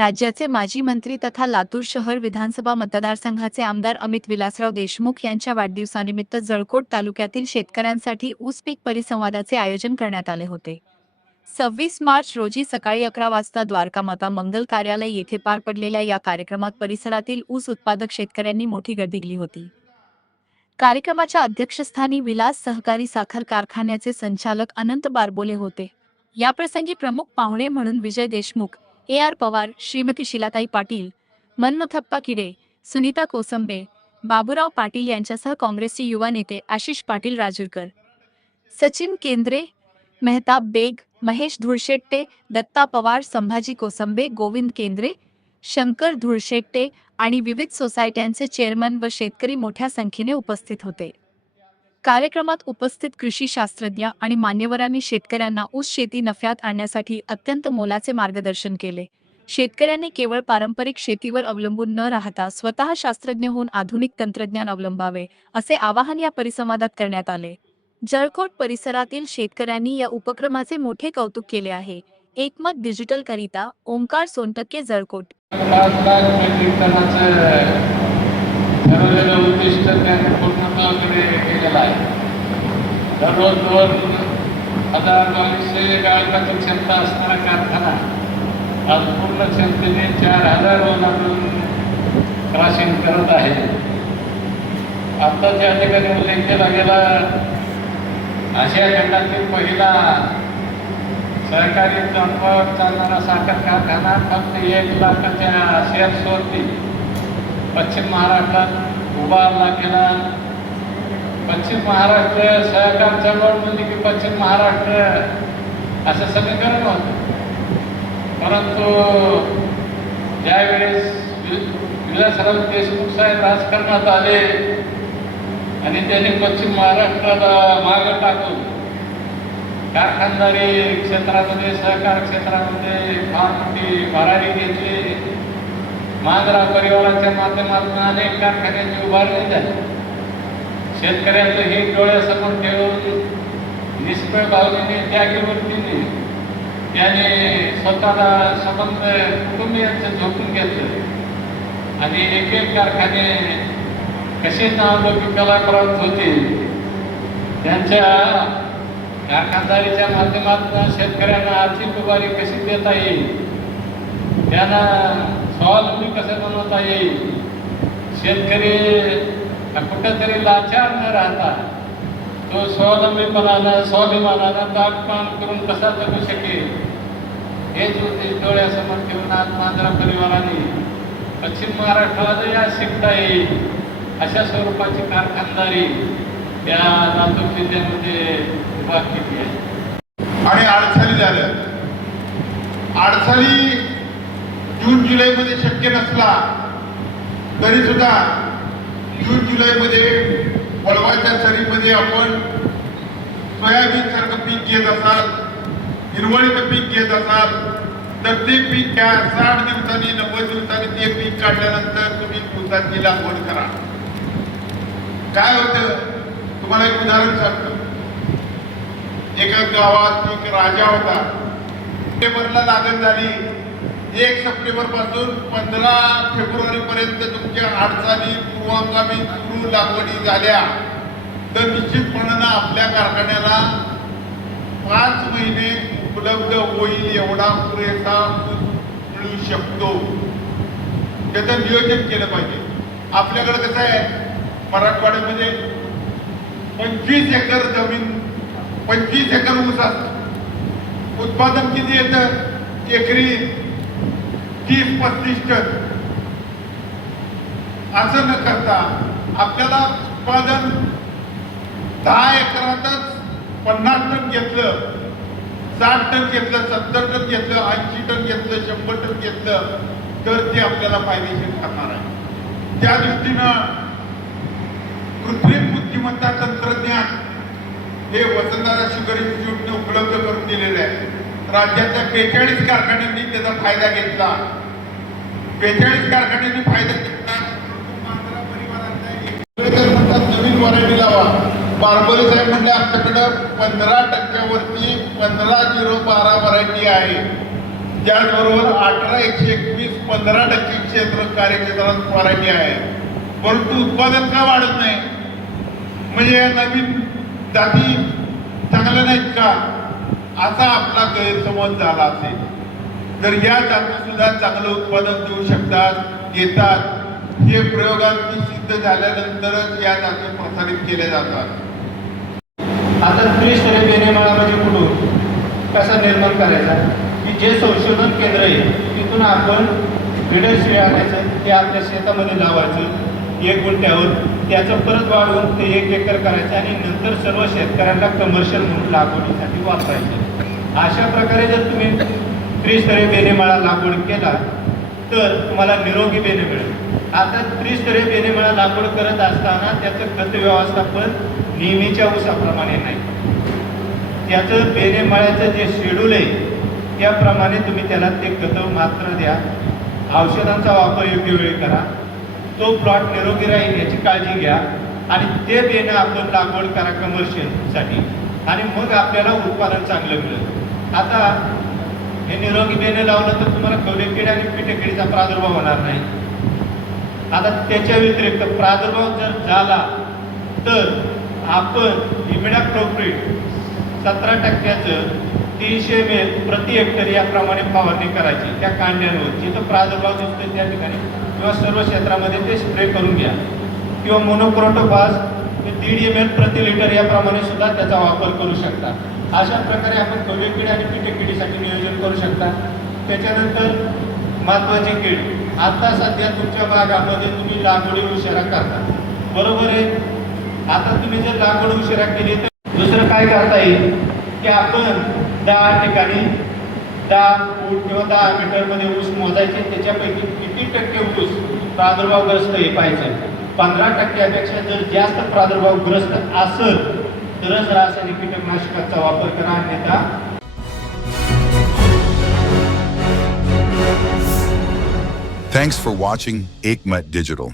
राज्याचे माजी मंत्री तथा लातूर शहर विधानसभा मतदारसंघाचे आमदार अमित विलासराव देशमुख यांच्या वाढदिवसानिमित्त जळकोट तालुक्यातील शेतकऱ्यांसाठी ऊस पीक परिसंवादाचे आयोजन करण्यात आले होते. 26 मार्च रोजी सकाळी 11 वाजता द्वारका माता मंगल कार्यालय येथे पार पडलेल्या या कार्यक्रमात परिसरातील ऊस उत्पादक शेतकऱ्यांनी मोठी गर्दी केली होती. कार्यक्रमाच्या अध्यक्षस्थानी विलास सहकारी साखर कारखान्याचे संचालक अनंत बारबोले होते. याप्रसंगी प्रमुख पाहुणे म्हणून विजय देशमुख, AR पवार, श्रीमती शिलाताई पाटील, मन्नथप्पा किडे, सुनीता कोसंबे, बाबूराव पाटील यांच्यासह काँग्रेसचे युवा नेते आशिष पाटील राजूरकर, सचिन केंद्रे, मेहताब बेग, महेश धुळशेट्टे, दत्ता पवार, संभाजी कोसंबे, गोविंद केंद्रे, शंकर धुळशेट्टे आणि विविध सोसायट्यांचे चेअरमन व शेतकरी मोठ्या संख्येने उपस्थित होते. कार्यक्रमात उपस्थित कृषी शास्त्रज्ञ आणि मान्यवरांनी शेतकऱ्यांना ऊस शेती नफ्यात आणण्यासाठी अत्यंत मोलाचे मार्गदर्शन केले. शेतकऱ्यांनी केवळ पारंपरिक शेतीवर अवलंबून न राहता स्वतः शास्त्रज्ञ होऊन आधुनिक तंत्रज्ञान अवलंबावे, असे आवाहन या परिसंवादात करण्यात आले. जळकोट परिसरातील शेतकऱ्यांनी या उपक्रमाचे मोठे कौतुक केले आहे. एकमत डिजिटल करिता ओंकार सोनटक्के, जळकोट. ठरवलेलं उद्दिष्ट त्यांनी पूर्णत्वाकडे केलेलं आहे. दररोज 2,000-2,200 गाळपाची क्षमता असणारा कारखाना आज पूर्ण क्षमतेने 4,000 ओलांडून क्रॉसिंग करत आहे. आता ज्या ठिकाणी उल्लेख केला गेला, आशिया खंडातील पहिला सहकारी तत्वावर चालणारा साखर कारखाना फक्त 1 लाखाच्या शेअर्सवरती पश्चिम महाराष्ट्रात उभारला गेला. पश्चिम महाराष्ट्र सहकार चळवळ म्हणजे की पश्चिम महाराष्ट्र असं समीकरण होतं. परंतु ज्यावेळेस विलासराव देशमुख साहेब राजकारणात आले आणि त्यांनी पश्चिम महाराष्ट्राला मागं टाकून कारखानदारी क्षेत्रामध्ये, सहकार क्षेत्रामध्ये फार मोठी भरारी घेतली. मांजराव परिवाराच्या माध्यमातून अनेक कारखान्यांची उभारणी झाली. शेतकऱ्यांचं हित डोळ्यासमोर ठेवून निष्फळ भावनेने, त्यागीवृत्तीने त्याने स्वतःला संबंध कुटुंबियांचं झोपून घेतलं आणि एक एक कारखाने कसे नावलौकिकाला प्राप्त होतील, त्यांच्या कारखानदारीच्या माध्यमातून शेतकऱ्यांना आर्थिक उभारी कशी देता येईल, त्यांना स्वावलंबी कसं बनवता येईल, शेतकरी कुठेतरी लाचार न राहता तो स्वावलंबीपणानं, स्वाभिमानानं ताकपान करून कसा जगू शकेल, हेच डोळ्यासमोर ठेवून आज मांजरा परिवाराने पश्चिम महाराष्ट्राला या शिकता येईल अशा स्वरूपाची कारखानदारी त्या लातूर जिल्ह्यामध्ये उभा केली आहे. आणि अडचणी झाल्या. अडचणी जून जुलैमध्ये शक्य नसला तरी सुद्धा जून जुलैमध्ये वळवाच्या सरीमध्ये आपण सोयाबीन सारखं पीक घेत असाल, हिरवळीचं पीक घेत असाल तर ते पीक 60 दिवसांनी 90 दिवसांनी ते पीक काढल्यानंतर तुम्ही ऊसाची लागवड करा. काय होतं तुम्हाला एक उदाहरण सांगतो. एका गावात एक राजा होता. सप्टेंबरला लागण झाली. 1 सप्टेंबर पासून 15 फेब्रुवारी पर्यंत तुमच्या अडचणी पूर्वांगामी सुरू लागवडी झाल्या तर निश्चितपणानं आपल्या कारखान्याला 5 महिने उपलब्ध होईल एवढा पुरेसा मिळू शकतो. त्याचं नियोजन केलं पाहिजे. आपल्याकडे कसं आहे, मराठवाड्यामध्ये 25 एकर जमीन, 25 एकर ऊस असतो. उत्पादन किती येतं? एकरी 30-35 टन. असं न करता आपल्याला उत्पादन 10 एकरातच 50 टन घेतलं, 60 टन घेतलं, 70 टन घेतलं, 80 टन घेतलं, 100 टन घेतलं तर ते आपल्याला फायदेशीर ठरणार आहे. त्या दृष्टीनं कृत्रिम बुद्धिमत्ता तंत्रज्ञान हे वसंतदादा शुगर इन्स्टिट्यूटने उपलब्ध करून दिलेलं आहे. राज्याच्या 42 कारखान्यांनी त्याचा फायदा घेतला. 42 कारखान्यांनी फायदा घेतला. मांजरा परिवाराचा नवीन व्हरायटी लावा. बारबोले साहेब म्हणले आमच्याकडं 15% वरती 15-0-12 व्हरायटी आहे. त्याचबरोबर 18-121 15% क्षेत्र कार्यक्षेत्रात पराठी आहे, परंतु उत्पादन का वाढत नाही? म्हणजे या नवीन जाती चांगल्या नाहीत का, असा आपला गैरसमज झाला असेल. तर या जाती सुद्धा चांगलं उत्पादन देऊ शकतात, घेतात. हे प्रयोगांनी सिद्ध झाल्यानंतरच या जाती प्रसारित केल्या जातात. आता त्रिस्तरीय बेनेमाळा म्हणजे कुठून कसा निर्माण करायचा, की जे संशोधन केंद्र आहे तिथून आपण ब्रीडर्स आणायचं, ते आपल्या शेतामध्ये लावायचं 1 गुंठ्यावर, त्याचं परत वाढवून ते 1 एकर करायचं आणि नंतर सर्व शेतकऱ्यांना कमर्शियल म्हणून लागवडीसाठी वापरायचं. अशा प्रकारे जर तुम्ही त्रिस्तरीय बेनेमाळा लागवड केला तर तुम्हाला निरोगी बेने मिळेल. आता त्रिस्तरीय बेनेमाळा लागवड करत असताना त्याचं खत व्यवस्थापन नेहमीच्या ऊसाप्रमाणे नाही. त्याचं बेनेमाळ्याचं जे शेड्यूल आहे त्याप्रमाणे तुम्ही त्याला ते खत मात्र द्या, औषधांचा वापर योग्य वेळी करा, तो प्लॉट निरोगी राहील याची काळजी घ्या आणि ते बेनं आपण लागवड करा कमर्शियलसाठी आणि मग आपल्याला उत्पादन चांगलं मिळेल. आता हे निरोगी बेनं लावलं तर तुम्हाला कवळेकीड आणि पिठेकिडीचा प्रादुर्भाव होणार नाही. आता त्याच्या व्यतिरिक्त प्रादुर्भाव जर झाला तर आपण इमिडाक्लोप्रिड 17% 300 ml प्रति हेक्टर याप्रमाणे फवारणी करायची त्या कांड्यांवर. जिथं प्रादुर्भाव दिसतो त्या ठिकाणी किंवा सर्व क्षेत्रामध्ये ते स्प्रे करून घ्या. किंवा मोनोक्रोटोफास 1.5 ml प्रति लिटर याप्रमाणे सुद्धा त्याचा वापर करू शकता. अशा प्रकारे आपण कवळेकीड आणि पिठेकिडीसाठी नियोजन करू शकता. त्याच्यानंतर महत्त्वाची कीड, आता सध्या तुमच्या भागामध्ये तुम्ही लागवडी उशिरा करता, बरोबर आहे. आता तुम्ही जर लागवड उशिरा केली तर दुसरं काय करता येईल की आपण 10 ठिकाणी 10 फूट किंवा 10 मीटरमध्ये ऊस मोजायचे, त्याच्यापैकी किती टक्के ऊस प्रादुर्भावग्रस्त हे पाहिजे. 15%पेक्षा जर जास्त प्रादुर्भावग्रस्त असेल तरच रासायनिक कीटकनाशकाचा वापर करा, अन्यथा Thanks for watching Ekmat Digital.